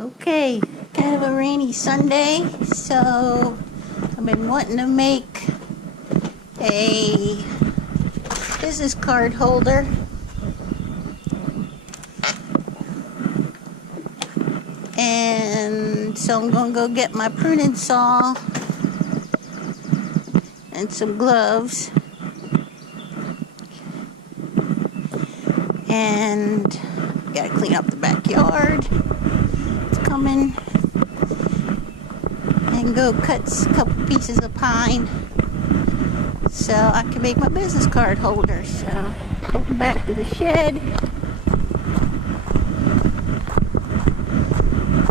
Okay, kind of a rainy Sunday, so I've been wanting to make a business card holder. And so I'm going to go get my pruning saw and some gloves. And got to clean up the backyard. It's coming. And go cut a couple pieces of pine so I can make my business card holder. So going back to the shed.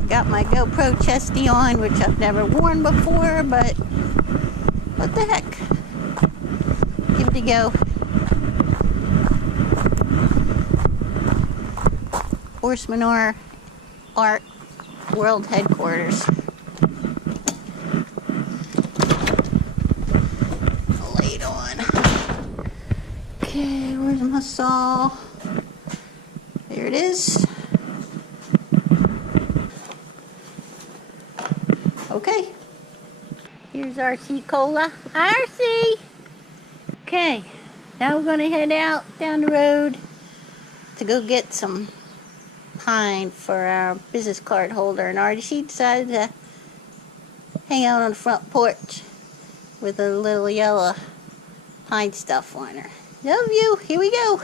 Got my GoPro chesty on, which I've never worn before, but what the heck? Give it a go. Horse Manure Art World Headquarters. Lay it on. Okay, where's my saw? There it is. Okay, here's RC Cola. Hi, RC! Okay, now we're going to head out down the road to go get some pine for our business card holder. And RC decided to hang out on the front porch with a little yellow pine stuff on her. Love you! Here we go!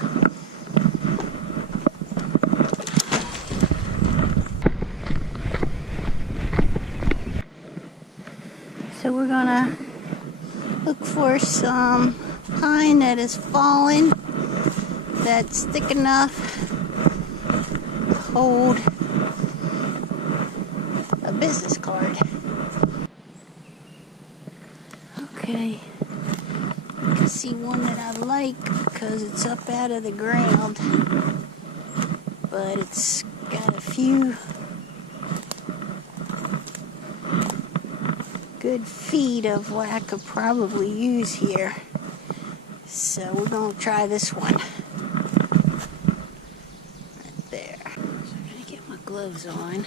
So we're gonna look for some pine that is fallen, that's thick enough to hold a business card. Okay, I can see one that I like because it's up out of the ground, but it's got a few good feet of what I could probably use here. So we're going to try this one. Right there. So I'm going to get my gloves on.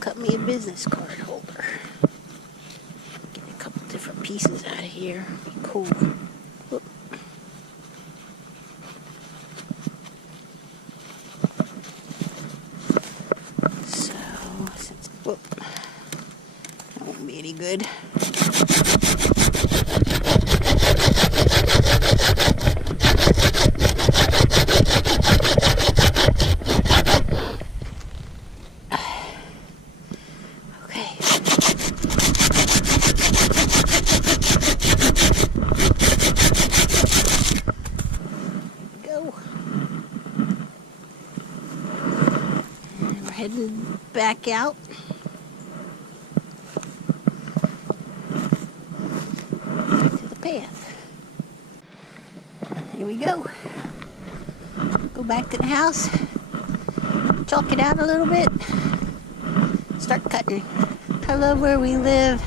Cut me a business card holder. Get a couple different pieces out of here. Be cool. Whoop. Whoop. That won't be any good. Okay. Go. And we're heading back out. Path. Here we go. Go back to the house, chalk it out a little bit, start cutting. I love where we live.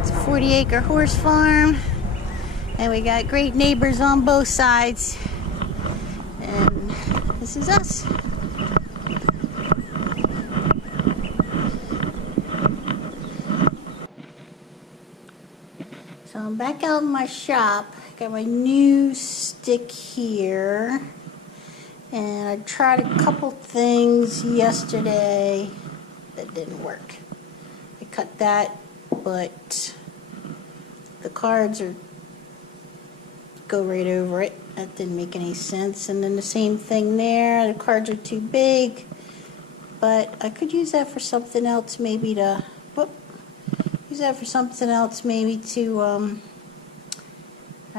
It's a 40-acre horse farm, and we got great neighbors on both sides. And this is us. So I'm back out in my shop. Got my new stick here. And I tried a couple things yesterday that didn't work. I cut that, but the cards go right over it. That didn't make any sense. And then the same thing there. The cards are too big. But I could use that for something else, maybe to... Use that for something else, maybe to, I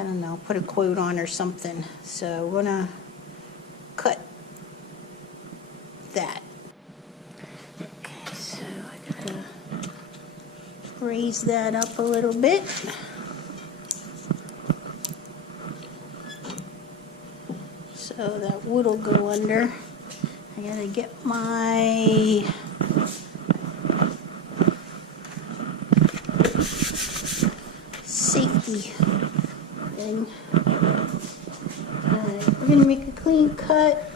don't know, put a quote on or something. So we're going to cut that. Okay, so I got to raise that up a little bit. So that wood will go under. I got to get my safety thing. we're going to make a clean cut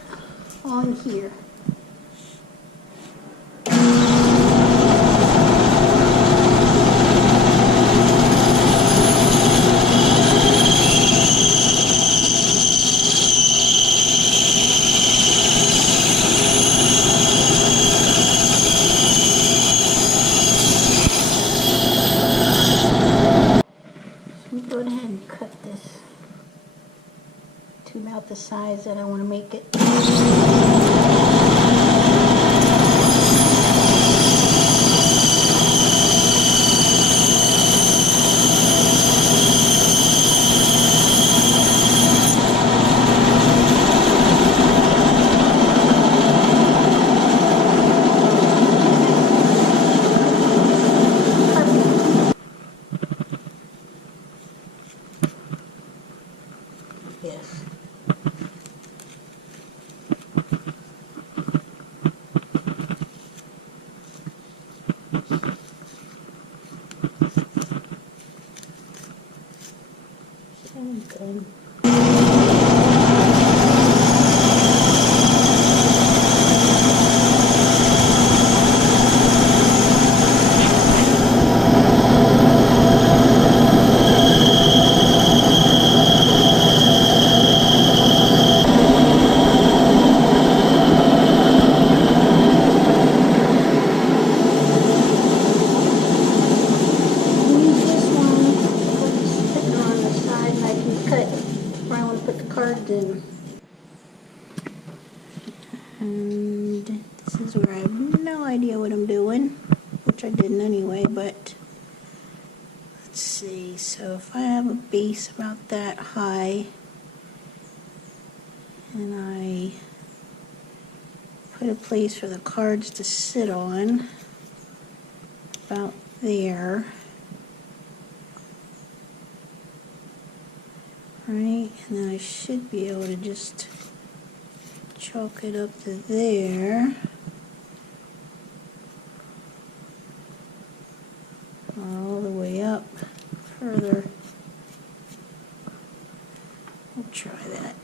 on here. Go ahead and cut this to about the size that I want to make it. Yes. Good. In. And this is where I have no idea what I'm doing, which I didn't anyway, but let's see. So if I have a base about that high and I put a place for the cards to sit on about there, right, and then I should be able to just chalk it up to there. All the way up further. We'll try that.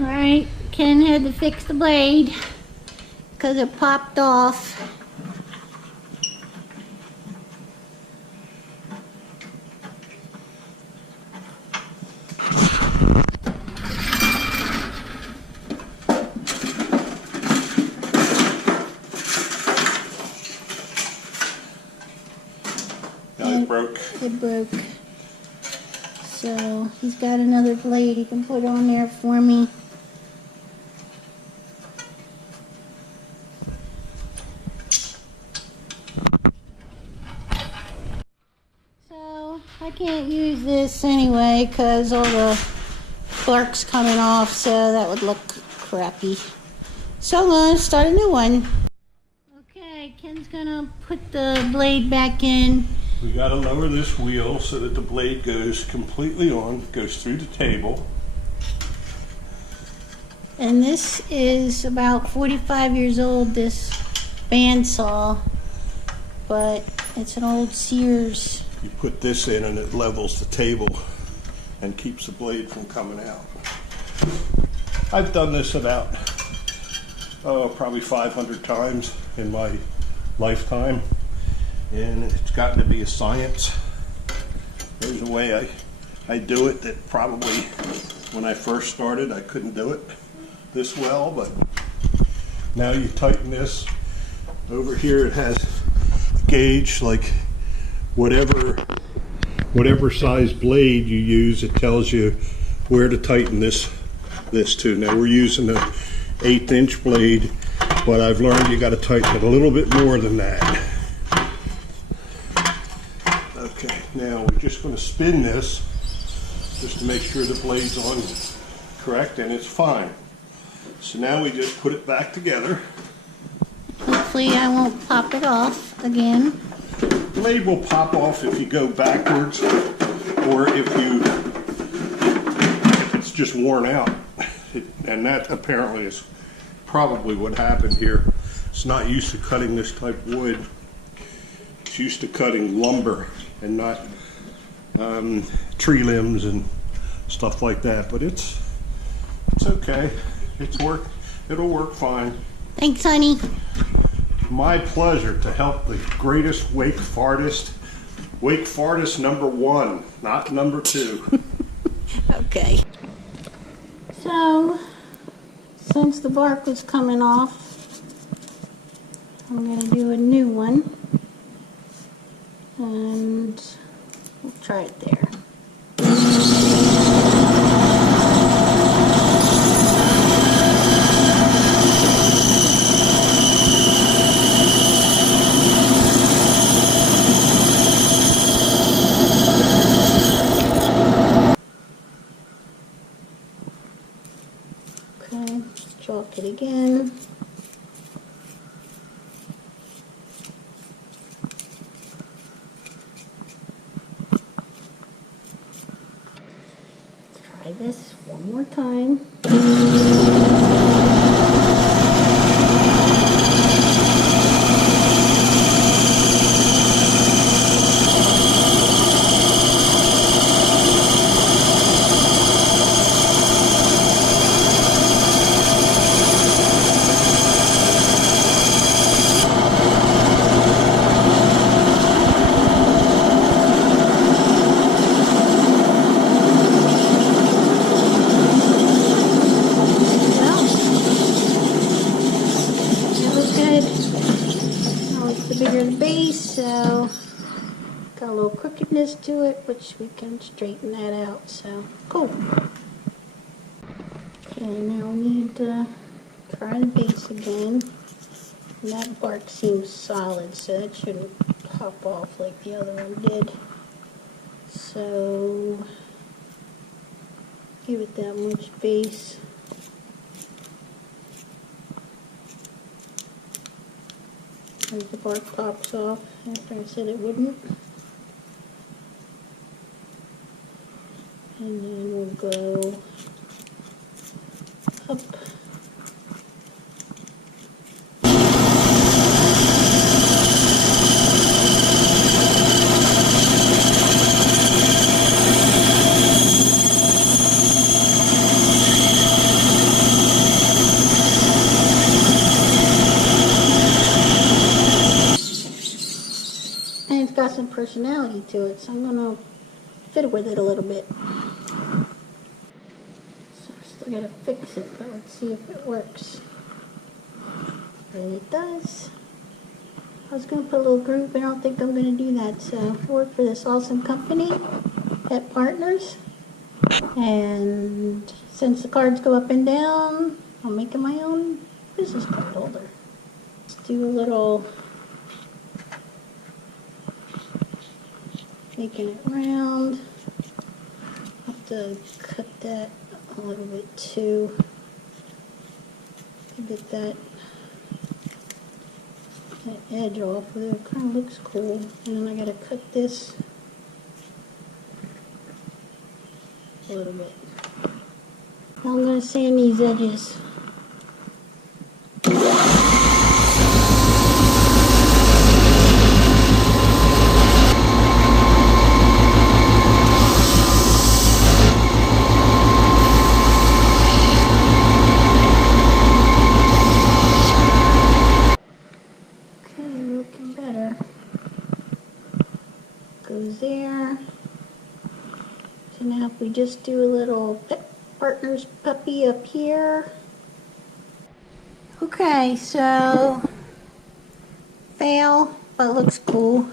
Alright, Ken had to fix the blade because it popped off. It broke. It broke. So he's got another blade he can put on there for me. So I can't use this anyway because all the bark's coming off, so that would look crappy. So I'm going to start a new one. Okay, Ken's going to put the blade back in. We got to lower this wheel so that the blade goes completely on, goes through the table. And this is about 45 years old, this bandsaw, but it's an old Sears. You put this in and it levels the table and keeps the blade from coming out. I've done this about, probably 500 times in my lifetime. And it's gotten to be a science. There's a way I do it that probably when I first started I couldn't do it this well, but now you tighten this. Over here it has a gauge, like whatever size blade you use, it tells you where to tighten this to. Now we're using an 1/8 inch blade, but I've learned you got to tighten it a little bit more than that. Okay, now we're just going to spin this just to make sure the blade's on correct, and it's fine. So now we just put it back together. Hopefully I won't pop it off again. The blade will pop off if you go backwards, or if it's just worn out. And that apparently is probably what happened here. It's not used to cutting this type of wood. It's used to cutting lumber and not tree limbs and stuff like that. But it's okay. It'll work fine. Thanks, honey. My pleasure to help the greatest wake fartist #1, not #2. Okay. So, since the bark was coming off, I'm going to do a new one. And we'll try it there. Okay, chalk it again. Try this one more time. Bigger the base, so got a little crookedness to it, which we can straighten that out, so cool. Okay, now we need to try the base again. And that bark seems solid, so that shouldn't pop off like the other one did. So give it that much base. As the bark pops off after I said it wouldn't. And then we'll go up. And it's got some personality to it, so I'm going to fiddle with it a little bit. So I still got to fix it, but let's see if it works. And it does. I was going to put a little groove, but I don't think I'm going to do that. So I work for this awesome company, PetPartners. And since the cards go up and down, I'm making my own business card holder. Let's do a little making it round. I'll have to cut that a little bit too to get that edge off, but it kind of looks cool. And then I gotta cut this a little bit. Now I'm gonna sand these edges. Goes there. So now if we just do a little PetPartners puppy up here. Okay, so fail, but it looks cool.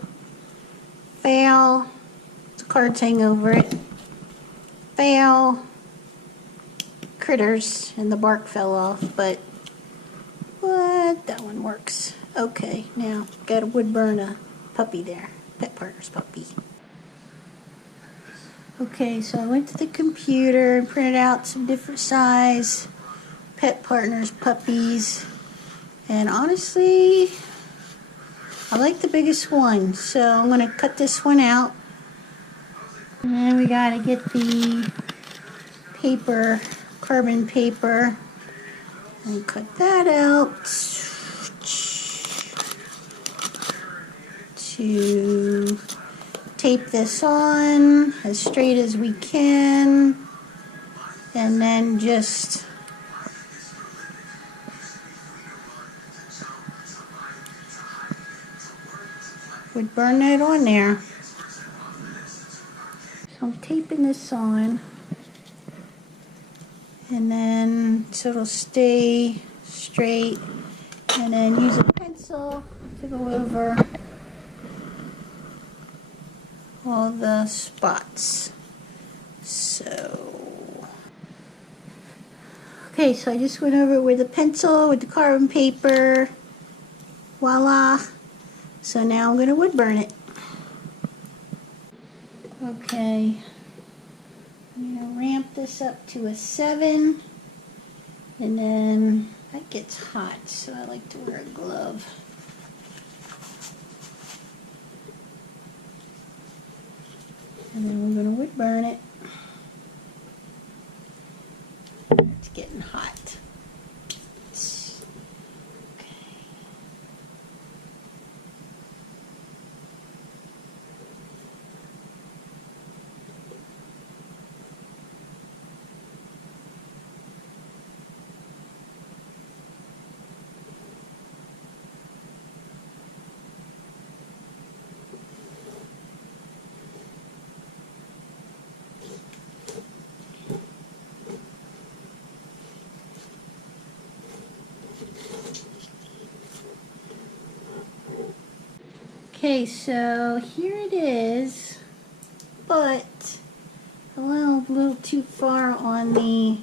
Fail, the cards hang over it. Fail, critters, and the bark fell off, but what? That one works. Okay, now got to wood burn a puppy there. PetPartners puppy. Okay, so I went to the computer and printed out some different size PetPartners puppies. And honestly, I like the biggest one. So I'm going to cut this one out. And then we got to get the paper, carbon paper, and cut that out to tape this on as straight as we can, and then just would burn that on there. So I'm taping this on, and then so it'll stay straight, and then use a pencil to go over all the spots. So, okay, so I just went over it with a pencil, with the carbon paper. Voila. So now I'm going to wood burn it. Okay. I'm going to ramp this up to a 7. And then that gets hot, so I like to wear a glove. And then we're going to wood burn it. It's getting hot. Okay, so here it is, but a little too far on the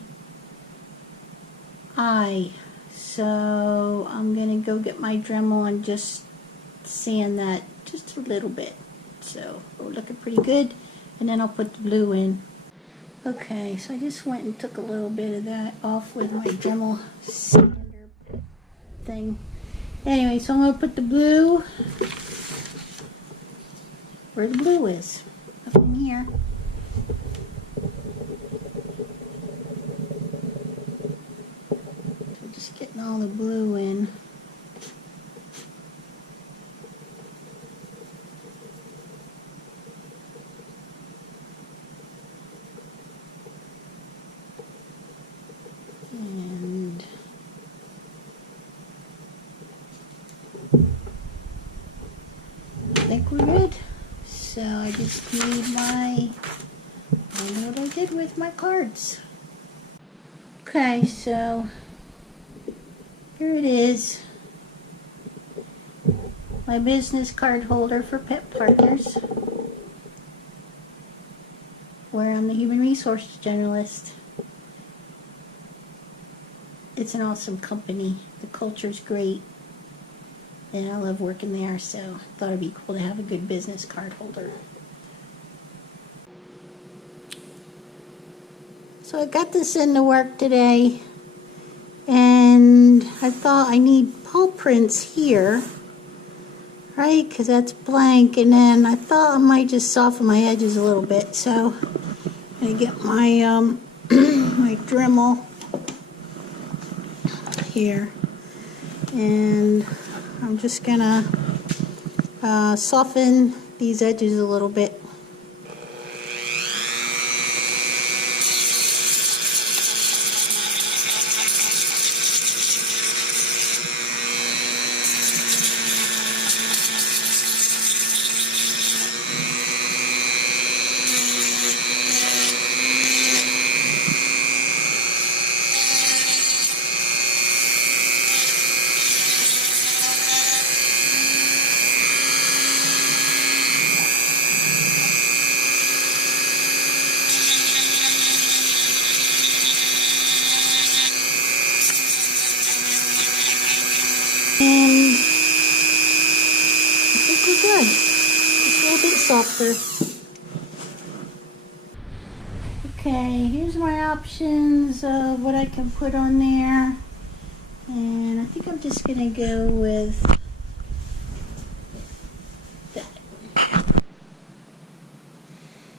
eye. So I'm going to go get my Dremel and just sand that just a little bit. So we're looking pretty good, and then I'll put the blue in. Okay, so I just went and took a little bit of that off with my Dremel sander thing. Anyway, so I'm going to put the blue where the blue is, up in here. So just getting all the blue in. And I think we're good. So I just need I know what I did with my cards. Okay, so here it is. My business card holder for PetPartners, where I'm the human resources generalist. It's an awesome company. The culture's great. And I love working there, so I thought it'd be cool to have a good business card holder. So I got this into work today, and I thought I need paw prints here, right? Because that's blank, and then I thought I might just soften my edges a little bit. So I'm going to get my, my Dremel here, and I'm just gonna soften these edges a little bit. And I think we're good. Just a little bit softer. Okay, here's my options of what I can put on there. And I think I'm just going to go with that.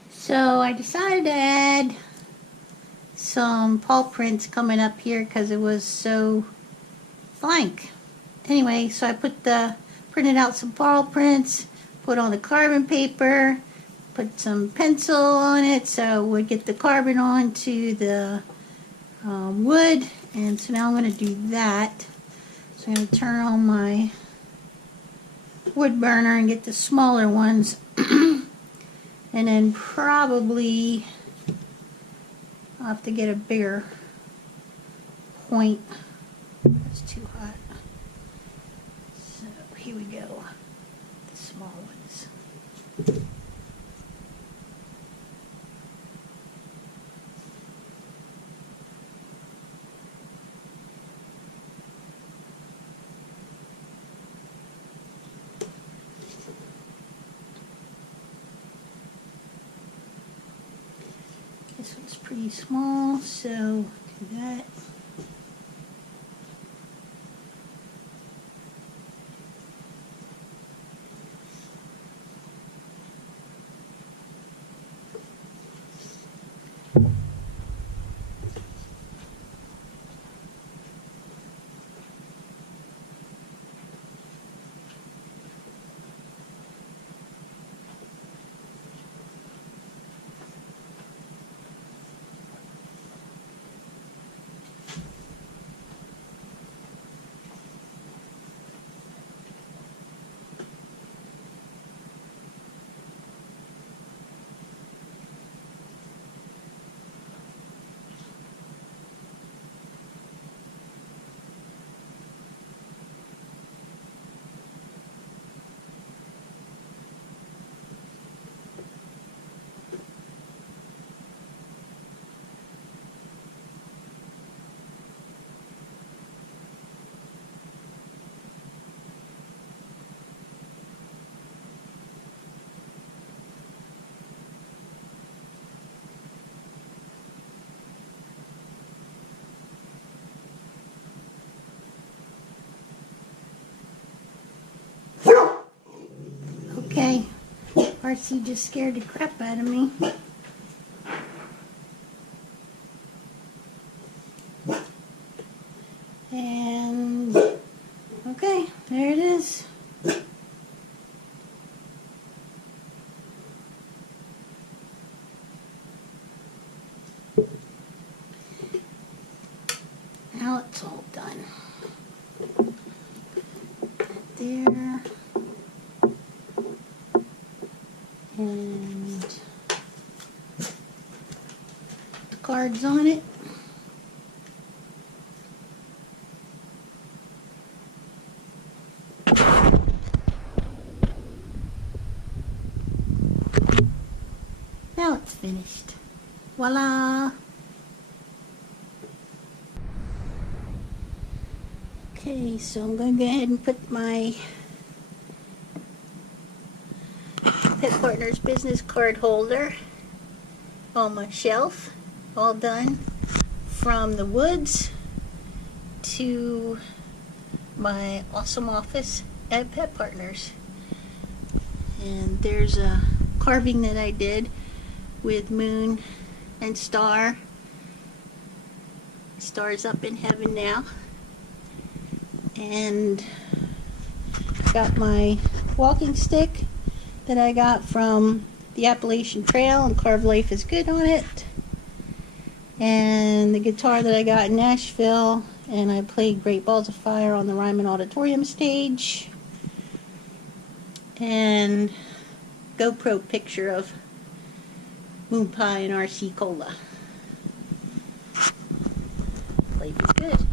So I decided to add some paw prints coming up here because it was so blank. Anyway, so I printed out some paw prints, put on the carbon paper, put some pencil on it so we get the carbon onto the wood. And so now I'm going to do that. So I'm going to turn on my wood burner and get the smaller ones. And then probably I'll have to get a bigger point. That's too hot. So here we go. The small ones. This one's pretty small, so do that. Okay, RC just scared the crap out of me. And, okay, there it is. Now it's all done. There. And the cards on it. Now it's finished. Voila! Okay, so I'm going to go ahead and put my PetPartners business card holder on my shelf. All done. From the woods to my awesome office at PetPartners. And there's a carving that I did with moon and star. Star's up in heaven now. And got my walking stick that I got from the Appalachian Trail, and Carved Life is Good on it. And the guitar that I got in Nashville, and I played Great Balls of Fire on the Ryman Auditorium stage. And GoPro picture of Moon Pie and RC Cola. Life is good.